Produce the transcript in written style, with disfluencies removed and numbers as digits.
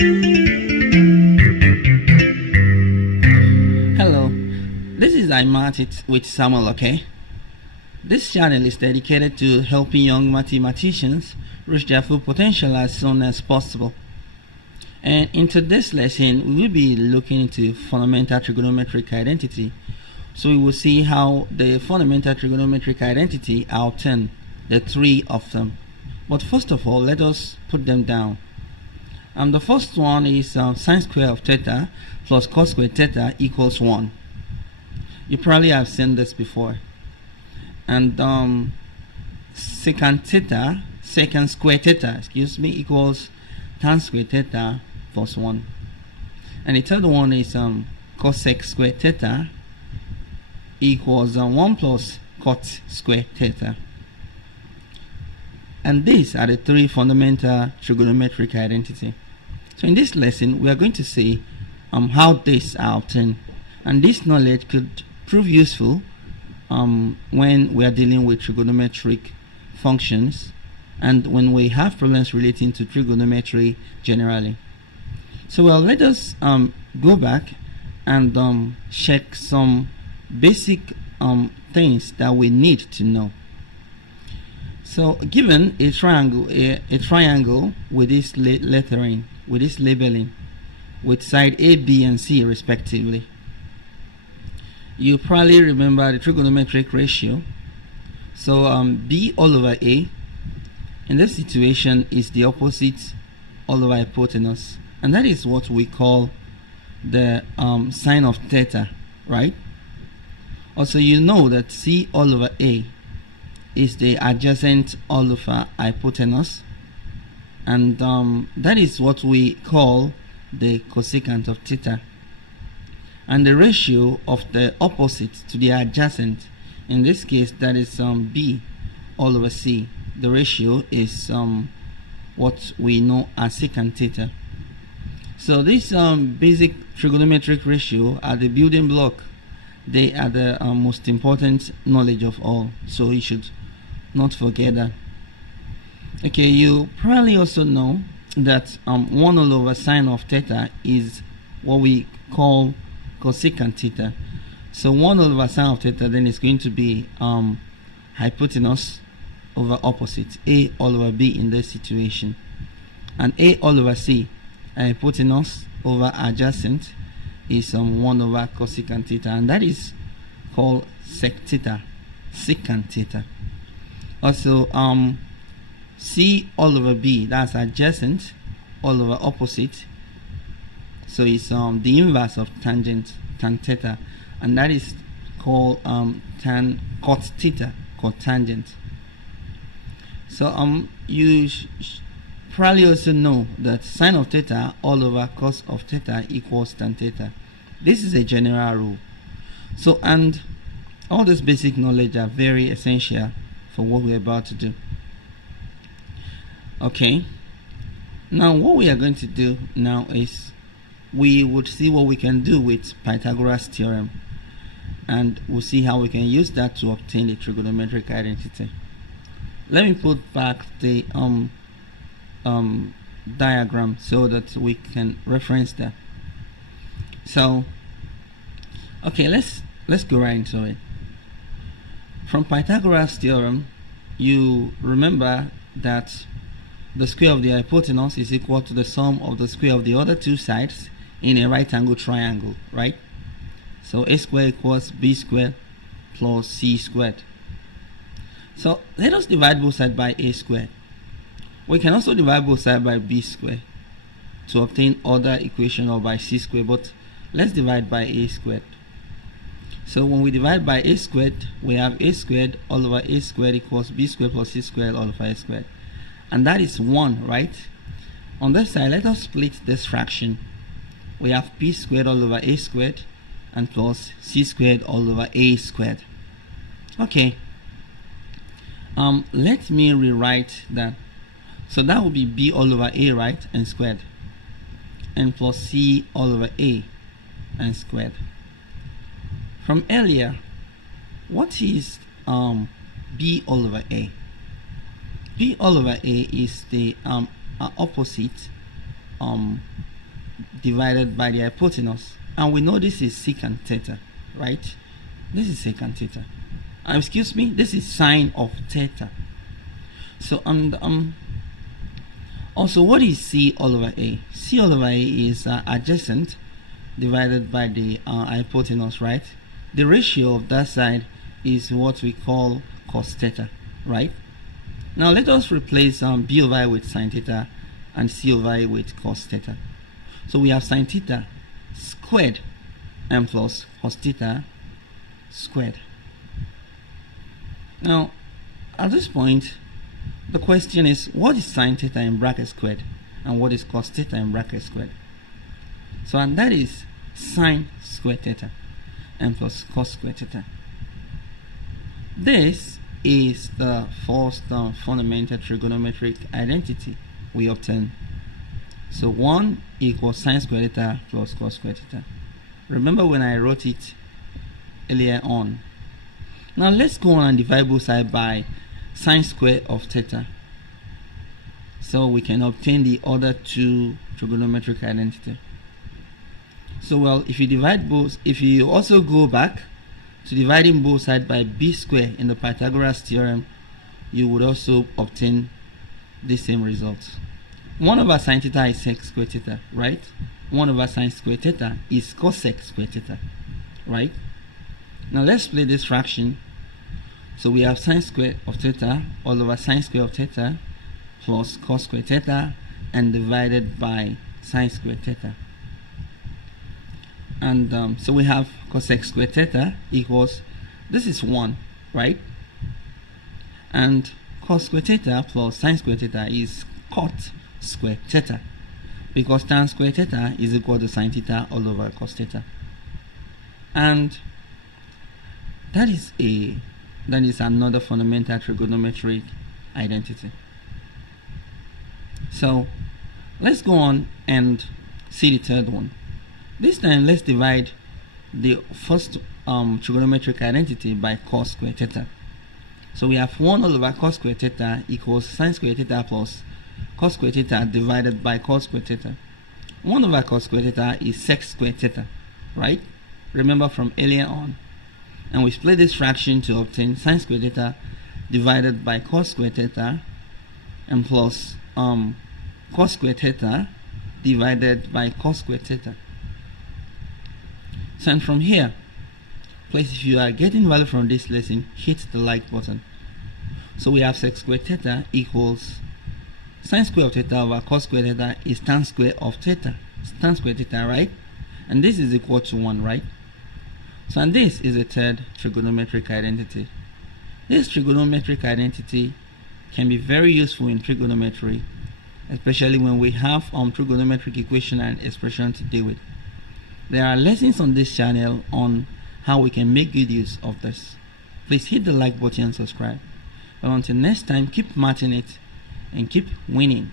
Hello, this is iMathit with Samuel Oke. This channel is dedicated to helping young mathematicians reach their full potential as soon as possible. And in today's lesson, we will be looking into fundamental trigonometric identity. So we will see how the fundamental trigonometric identity are obtained, the three of them. But first of all, let us put them down. The first one is sine square of theta plus cos square theta equals 1. You probably have seen this before. And secant square theta, equals tan square theta plus 1. And the third one is cosec square theta equals 1 plus cot square theta. And these are the three fundamental trigonometric identity. So in this lesson, we are going to see how these are obtained. And this knowledge could prove useful when we are dealing with trigonometric functions and when we have problems relating to trigonometry generally. So let us go back and check some basic things that we need to know. So given a triangle with this lettering, with this labeling, with side A, B, and C respectively, you probably remember the trigonometric ratio. So B all over A in this situation is the opposite all over hypotenuse, and that is what we call the sine of theta, right? Also, you know that C all over A is the adjacent all over hypotenuse, and that is what we call the cosecant of theta. And the ratio of the opposite to the adjacent, in this case that is B all over C, the ratio is what we know as secant theta. So this basic trigonometric ratio are the building block. They are the most important knowledge of all, so you should not forget that. Okay, you probably also know that 1 all over sine of theta is what we call cosecant theta. So 1 over sine of theta then is going to be hypotenuse over opposite, A all over B in this situation, and A all over C, hypotenuse over adjacent, is 1 over cosecant theta, and that is called sec theta, secant theta. Also C all over B, that's adjacent all over opposite, so it's the inverse of tangent, tan theta, and that is called tan cot theta, cotangent. So you probably also know that sine of theta all over cos of theta equals tan theta. This is a general rule. So, and all this basic knowledge are very essential for what we're about to do. Okay, now what we are going to do now is we would see what we can do with Pythagoras theorem, and we'll see how we can use that to obtain the trigonometric identity. Let me put back the diagram so that we can reference that. So okay, let's go right into it. From Pythagoras theorem, you remember that the square of the hypotenuse is equal to the sum of the square of the other two sides in a right angle triangle, right? So a squared equals b squared plus c squared. So let us divide both sides by a squared. We can also divide both sides by b squared to obtain other equation, or by c squared, but let's divide by a squared. So when we divide by a squared, we have a squared all over a squared equals b squared plus c squared all over a squared, and that is 1, right? On this side, let us split this fraction. We have p squared all over a squared and plus c squared all over a squared. Okay, let me rewrite that. So that will be b all over a, right, and squared, and plus c all over a and squared. From earlier, what is b all over a? B all over a is the opposite divided by the hypotenuse. And we know this is secant theta, right? This is secant theta. Excuse me, this is sine of theta. So also, what is C all over A? C all over A is adjacent divided by the hypotenuse, right? The ratio of that side is what we call cos theta, right? Now let us replace B over A with sine theta and C over A with cos theta. So we have sine theta squared and plus cos theta squared. Now at this point, the question is, what is sine theta in bracket squared and what is cos theta in bracket squared? So, and that is sine squared theta and plus cos squared theta. This is the first fundamental trigonometric identity we obtain. So 1 equals sine squared theta plus cos squared theta. Remember when I wrote it earlier on. Now let's go on and divide both sides by sine square of theta, so we can obtain the other two trigonometric identity. So well, if you also go back to dividing both sides by b square in the Pythagoras theorem, you would also obtain the same result. 1 over sine theta is sec square theta, right? 1 over sine square theta is cosec square theta, right? Now let's split this fraction. So we have sine square of theta all over sine square of theta plus cos square theta and divided by sine square theta. And so we have cosec square theta equals, this is 1, right? And cos square theta plus sine square theta is cot square theta, because tan square theta is equal to sine theta all over cos theta. And that is another fundamental trigonometric identity. So let's go on and see the third one. This time let's divide the first trigonometric identity by cos square theta. So we have 1 all over cos square theta equals sine square theta plus cos square theta divided by cos square theta. 1 over cos square theta is sec square theta, right? Remember from earlier on. And we split this fraction to obtain sine square theta divided by cos square theta and plus cos square theta divided by cos square theta. So and from here, please, if you are getting value from this lesson, hit the like button. So we have sec square theta equals sine square of theta over cos square theta is tan square of theta. It's tan square theta, right? And this is equal to 1, right? So and this is a third trigonometric identity. This trigonometric identity can be very useful in trigonometry, especially when we have trigonometric equation and expression to deal with. There are lessons on this channel on how we can make good use of this. Please hit the like button and subscribe. But until next time, keep matching it and keep winning.